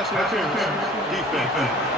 Pass interference. Defense.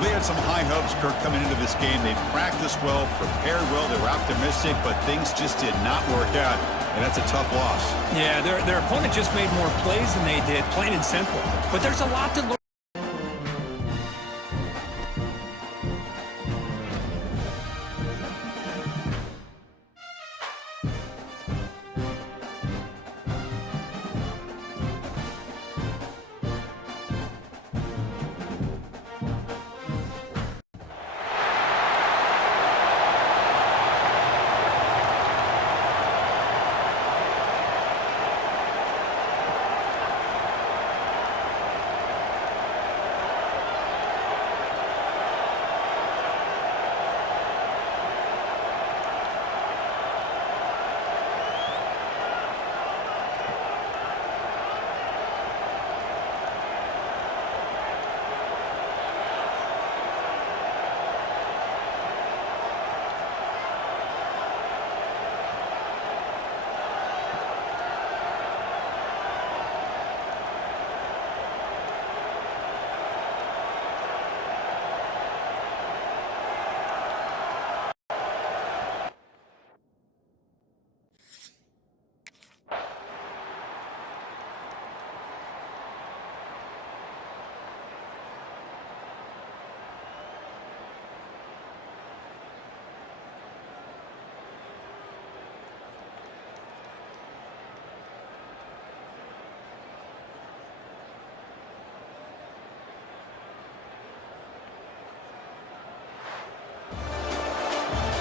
Well, they had some high hopes, Kirk, coming into this game. They practiced well, prepared well, they were optimistic, but things just did not work out, and that's a tough loss. Yeah, their opponent just made more plays than they did, plain and simple. But there's a lot to learn.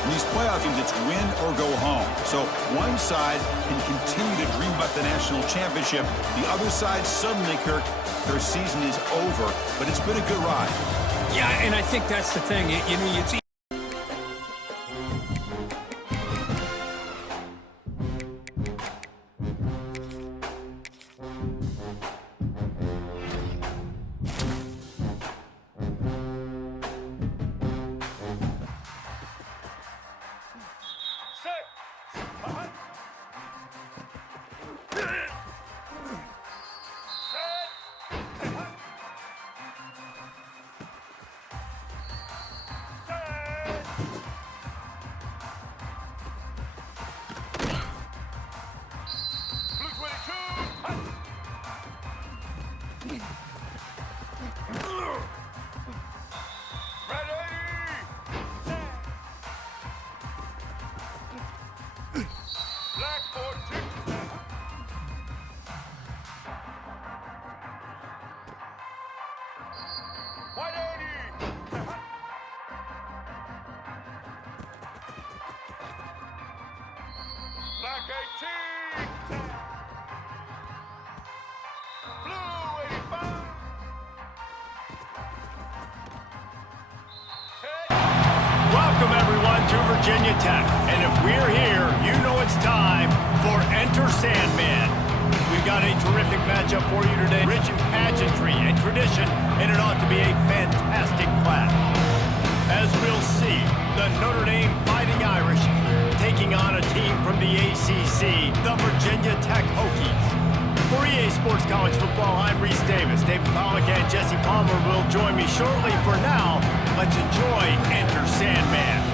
In these playoff games, it's win or go home. So one side can continue to dream about the national championship. The other side, suddenly, Kirk, their season is over. But it's been a good ride. Yeah, and I think that's the thing. You know, it's Welcome, everyone, to Virginia Tech. And if we're here, you know it's time for Enter Sandman. We've got a terrific matchup for you today, rich in pageantry and tradition, and it ought to be a fantastic clash. As we'll see, the Notre Dame Fighting Irish taking on a team from the ACC, the Virginia Tech Hokies. For EA Sports College Football, I'm Reese Davis. David Pollock and Jesse Palmer will join me shortly. For now, let's enjoy Enter Sandman.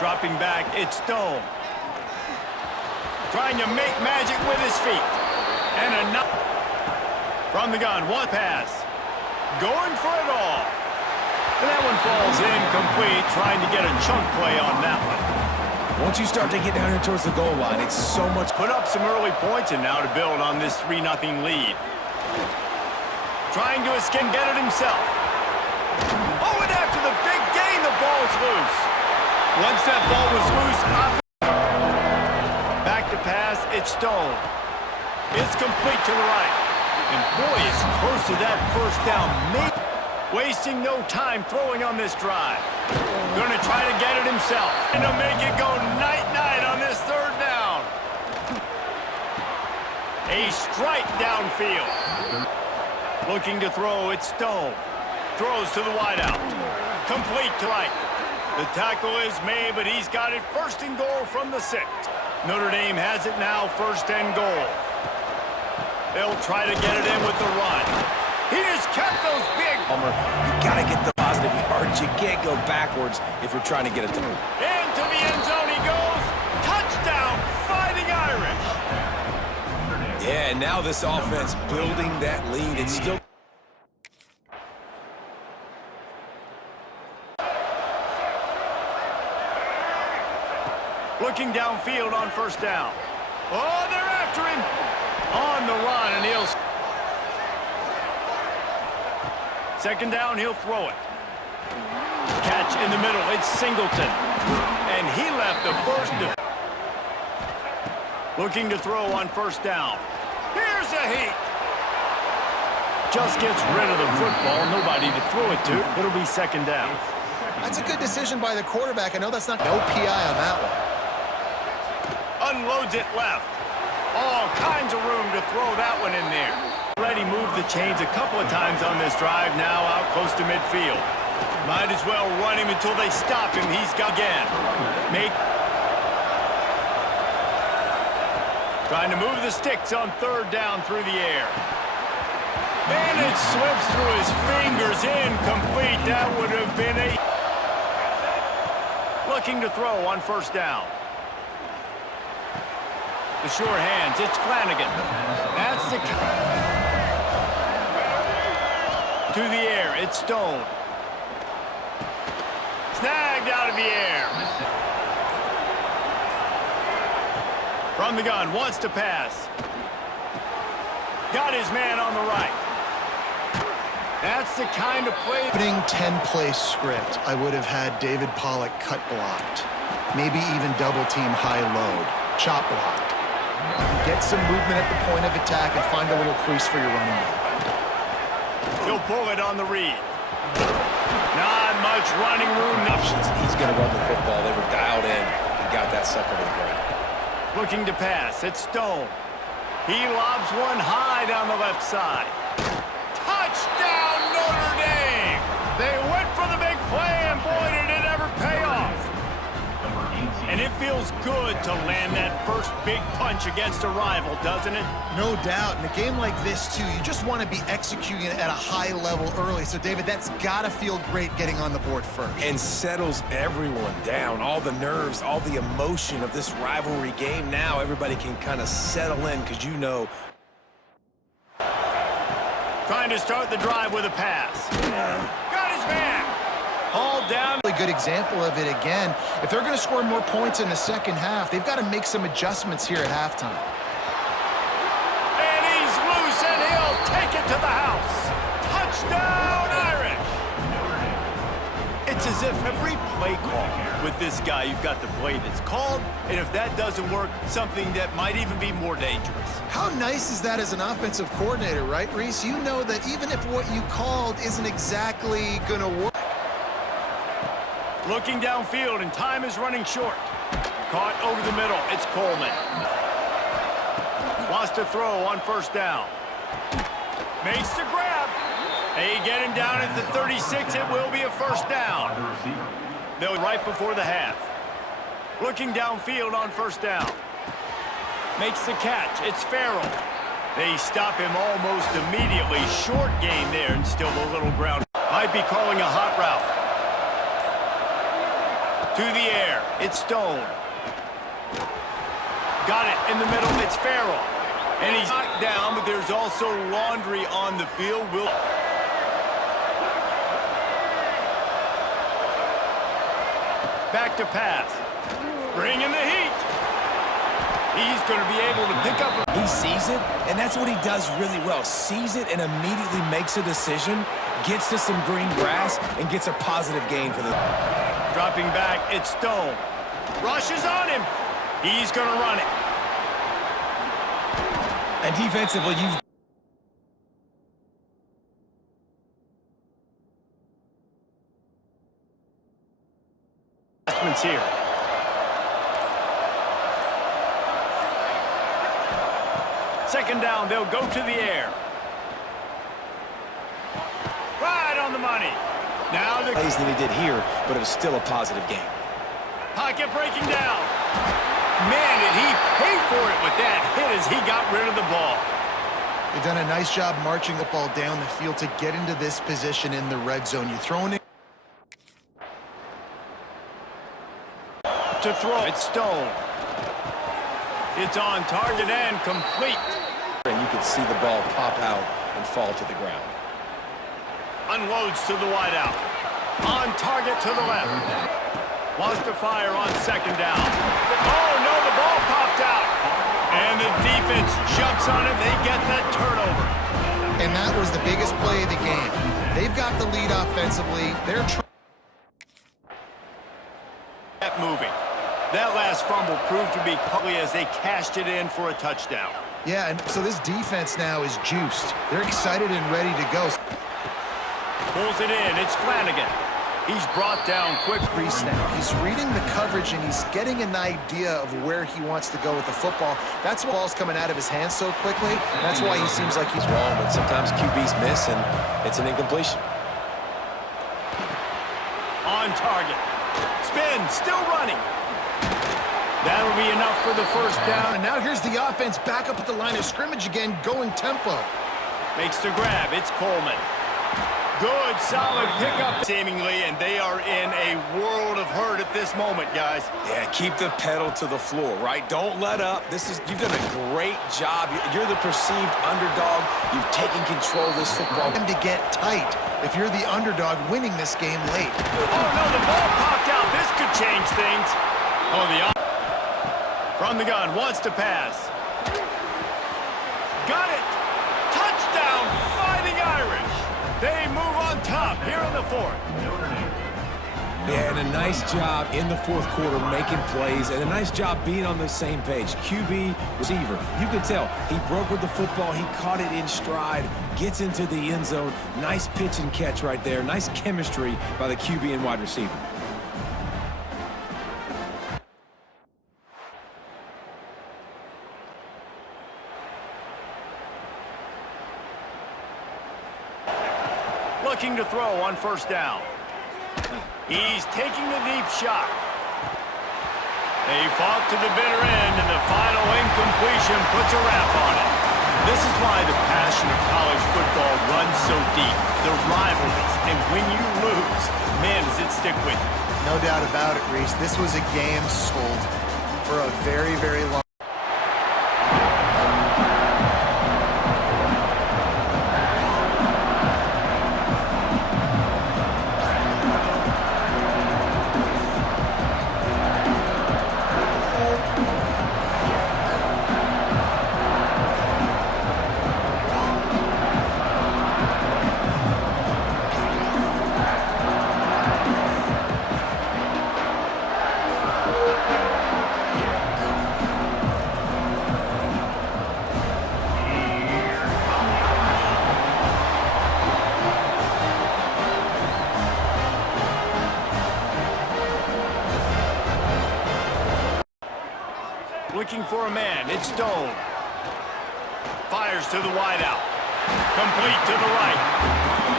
Dropping back, it's Stone. Trying to make magic with his feet. And a knock from the gun, one pass. Going for it all. And that one falls incomplete, trying to get a chunk play on that one. Once you start to get down here towards the goal line, it's so much. Put up some early points and now to build on this 3-0 lead. Trying to escape and get it himself. Oh, and after the big gain, the ball's loose. Once that ball was loose, back to pass, it's Stone. It's complete to the right. And boy, is close to that first down. Wasting no time throwing on this drive. Gonna try to get it himself. And to make it go night-night on this third down. A strike downfield. Looking to throw, it's Stone. Throws to the wideout. Complete to right. The tackle is made, but he's got it first and goal from the 6. Notre Dame has it now, first and goal. They'll try to get it in with the run. He just kept those big. You got to get the positive yards. You can't go backwards if you're trying to get it through. Into the end zone he goes. Touchdown, Fighting Irish. Yeah, and now this offense building that lead. It's still... Looking downfield on first down. Oh, they're after him. On the run, and he'll... Second down, he'll throw it. Catch in the middle, it's Singleton. And he left the first... Looking to throw on first down. Here's a heat. Just gets rid of the football. Nobody to throw it to. It'll be second down. That's a good decision by the quarterback. I know that's not no PI on that one. Unloads it left. All kinds of room to throw that one in there. Already moved the chains a couple of times on this drive, now out close to midfield. Might as well run him until they stop him. He's got again. Trying to move the sticks on third down through the air. And it slips through his fingers, incomplete. That would have been a... Looking to throw on first down. The sure hands, it's Flanagan. That's the... To the air, it's Stone. Snagged out of the air. From the gun, wants to pass. Got his man on the right. That's the kind of play... Opening 10-play script, I would have had David Pollock cut blocked. Maybe even double team high load. Chop blocked. Get some movement at the point of attack and find a little crease for your running back. He'll pull it on the read. Not much running room. Options. He's going to run the football. They were dialed in and got that sucker to the ground. Looking to pass. It's Stone. He lobs one high down the left side. Touchdown, Notre Dame! They went for the big play, and boy, did it ever pay off. And it feels good to land that first big punch against a rival, doesn't it? No doubt. In a game like this, too, you just want to be executing it at a high level early. So, David, that's got to feel great getting on the board first. And settles everyone down. All the nerves, all the emotion of this rivalry game. Now everybody can kind of settle in because you know. Trying to start the drive with a pass. Got his man. All down. A good example of it again. If they're going to score more points in the second half, they've got to make some adjustments here at halftime. And he's loose, and he'll take it to the house. Touchdown, Irish! It's as if every play call with this guy, you've got the play that's called, and if that doesn't work, something that might even be more dangerous. How nice is that as an offensive coordinator, right, Reese? You know that even if what you called isn't exactly going to work. Looking downfield, and time is running short. Caught over the middle, it's Coleman. Wants to throw on first down. Makes the grab. They get him down at the 36, it will be a first down. They'll right before the half. Looking downfield on first down. Makes the catch, it's Farrell. They stop him almost immediately. Short gain there, and still a little ground. Might be calling a hot route. To the air, it's Stone. Got it in the middle, it's Farrell. And he's knocked down, but there's also Laundry on the field. Back to pass. Bring in the heat. He's going to be able to pick up. He sees it, and that's what he does really well. Sees it and immediately makes a decision, gets to some green grass, and gets a positive gain for the... Dropping back, it's Stone. Rushes on him. He's going to run it. And defensively, you've here. Second down, they'll go to the air. Right on the money. Now the plays than he did here, but it was still a positive game. pocket breaking down. Man, did he pay for it with that hit as he got rid of the ball. They've done a nice job marching the ball down the field to get into this position in the red zone. You throw in to throw. It's Stone. It's on target and complete. And you can see the ball pop out and fall to the ground. Unloads to the wideout. On target to the left. Wants to fire on second down. Oh, no, the ball popped out. And the defense jumps on it. They get that turnover. And that was the biggest play of the game. They've got the lead offensively. They're trying. Moving. That last fumble proved to be ugly as they cashed it in for a touchdown. Yeah, and so this defense now is juiced. They're excited and ready to go. Pulls it in. It's Flanagan. He's brought down quick. Pre-snap. He's reading the coverage, and he's getting an idea of where he wants to go with the football. That's why the ball's coming out of his hands so quickly. That's why he seems like he's Wrong, but sometimes QBs miss, and it's an incompletion. On target. Spin. Still running. That'll be enough for the first down. And now here's the offense back up at the line of scrimmage again, going tempo. Makes the grab. It's Coleman. Good, solid pickup, seemingly, and they are in a world of hurt at this moment, guys. Yeah, keep the pedal to the floor, right? Don't let up. You've done a great job. You're the perceived underdog. You've taken control of this football. Them to get tight if you're the underdog winning this game late. Oh, no, the ball popped out. This could change things. Oh, from the gun, wants to pass. Got it. Touchdown, Fighting Irish. They move on top here in the fourth. Yeah, and a nice job in the fourth quarter making plays, and a nice job being on the same page. QB, receiver, you can tell he broke with the football. He caught it in stride, gets into the end zone. Nice pitch and catch right there. Nice chemistry by the QB and wide receiver. Looking to throw on first down. He's taking the deep shot. They fought to the bitter end, and the final incompletion puts a wrap on it. This is why the passion of college football runs so deep. The rivalries, and when you lose, man, does it stick with you. No doubt about it, Reese. This was a game sold for a very, very long. Looking for a man. It's Stone. Fires to the wideout. Complete to the right.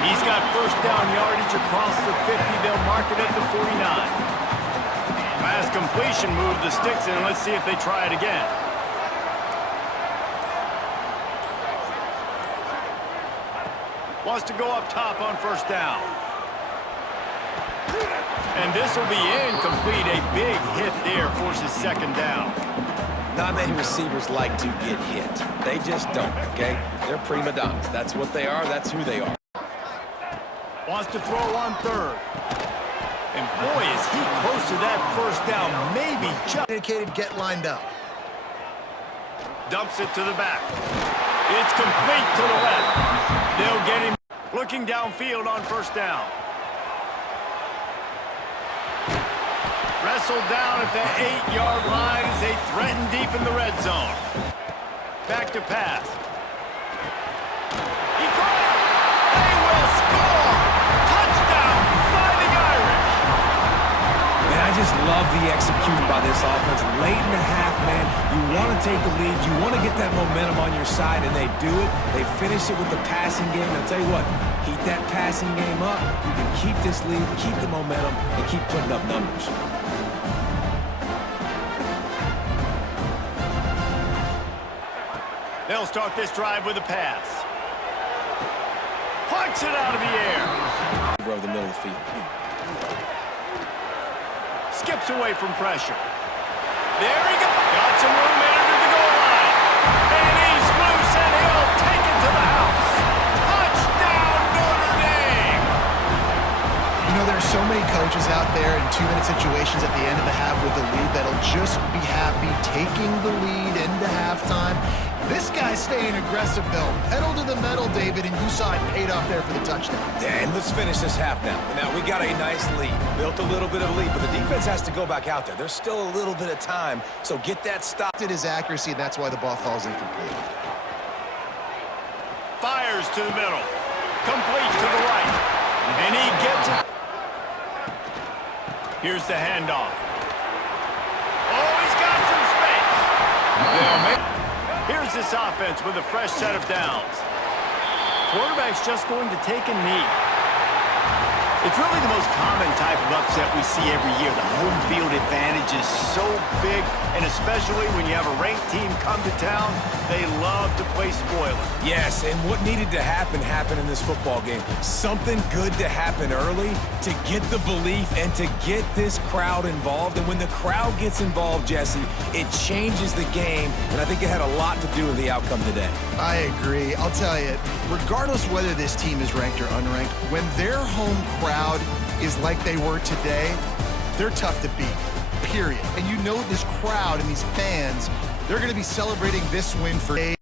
He's got first down yardage across the 50. They'll mark it at the 49. Pass completion, move the sticks in. Let's see if they try it again. Wants to go up top on first down. And this will be incomplete. A big hit there forces second down. Not many receivers like to get hit. They just don't, okay? They're prima donnas. That's what they are. That's who they are. Wants to throw on third. And boy, is he close to that first down. Maybe just Indicated, get lined up. dumps it to the back. It's complete to the left. They'll get him looking downfield on first down. Wrestled down at the 8-yard line as they threaten deep in the red zone. Back to pass. He caught it. They will score. Touchdown, Fighting Irish. Man, I just love the execution by this offense. Late in the half, man, you want to take the lead. You want to get that momentum on your side, and they do it. They finish it with the passing game. And I'll tell you what, keep that passing game up. You can keep this lead, keep the momentum, and keep putting up numbers. They'll start this drive with a pass. Punch it out of the air. Over the middle of the field. Skips away from pressure. There he goes. Got some room under the goal line. And he's loose, and he'll take it to the house. Touchdown, Notre Dame. You know, there's so many coaches out there in 2-minute situations at the end of the half with the lead that'll just be happy taking the lead into halftime. This guy's staying aggressive, though. Pedal to the metal, David, and you saw it paid off there for the touchdown. Yeah, and let's finish this half now. Now, we got a nice lead. Built a little bit of a lead, but the defense has to go back out there. There's still a little bit of time, so get that stop. His accuracy, and that's why the ball falls incomplete. Fires to the middle. Complete to the right. And he gets it. Here's the handoff. Oh, he's got some space. They'll make. Here's this offense with a fresh set of downs. Quarterback's just going to take a knee. It's really the most common type of upset we see every year. The home field advantage is so big, and especially when you have a ranked team come to town, they love to play spoiler. Yes, and what needed to happen happened in this football game. Something good to happen early to get the belief and to get this crowd involved. And when the crowd gets involved, Jesse, it changes the game, and I think it had a lot to do with the outcome today. I agree. I'll tell you, regardless whether this team is ranked or unranked, when their home crowd is like they were today, they're tough to beat, period. And you know this crowd and these fans, they're going to be celebrating this win for days.